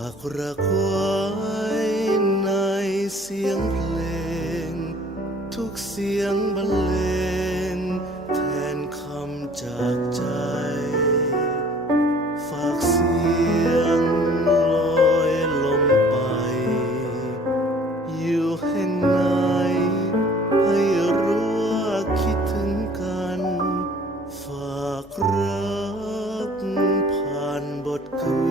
ากรักไว้ในเสียงเพลง ทุกเสียงบรรเลงแทนคำจากใจ ฝากเสียงลอยลมไป อยู่แห่งไหนให้รู้ว่าคิดถึงกัน ฝากรักผ่านบทคื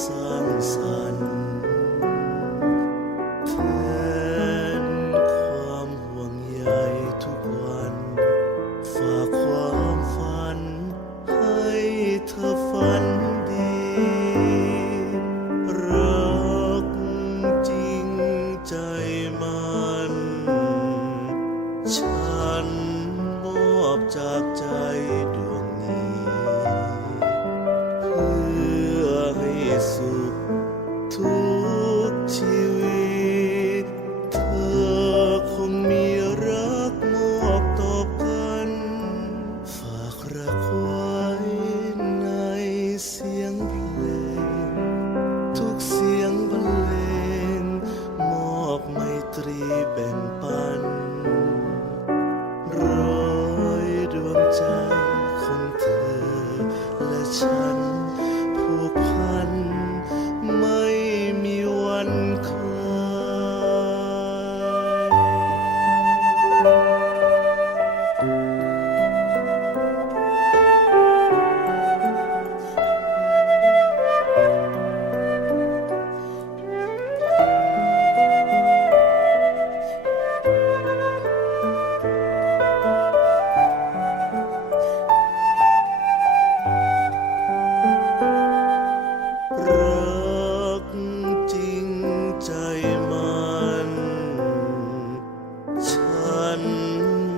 สร้างสรรค์แทนความห่วงใยทุกวัน ฝากความฝัน ให้เธอฝันดี รักจริงใจมัน ฉันมอบจากใจ ตรีแบ่งปันร้อยดวงใจของเธอและฉัน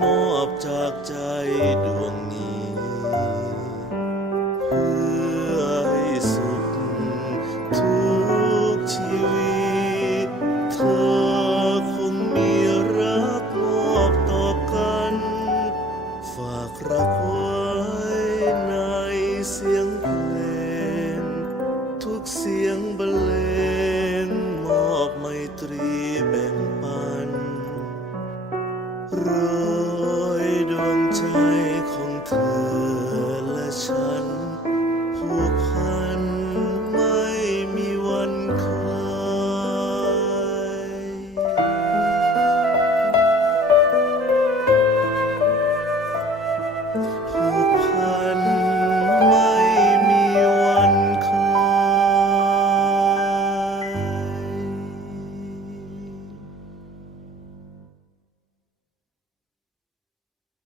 มอบจากใจดวงนี้ เพื่อให้สุขทุกชีวิต เธอคงมีรักมอบต่อกัน ฝากรักไว้ในเสียงเพลงทุกเสียงบรรเล Oh.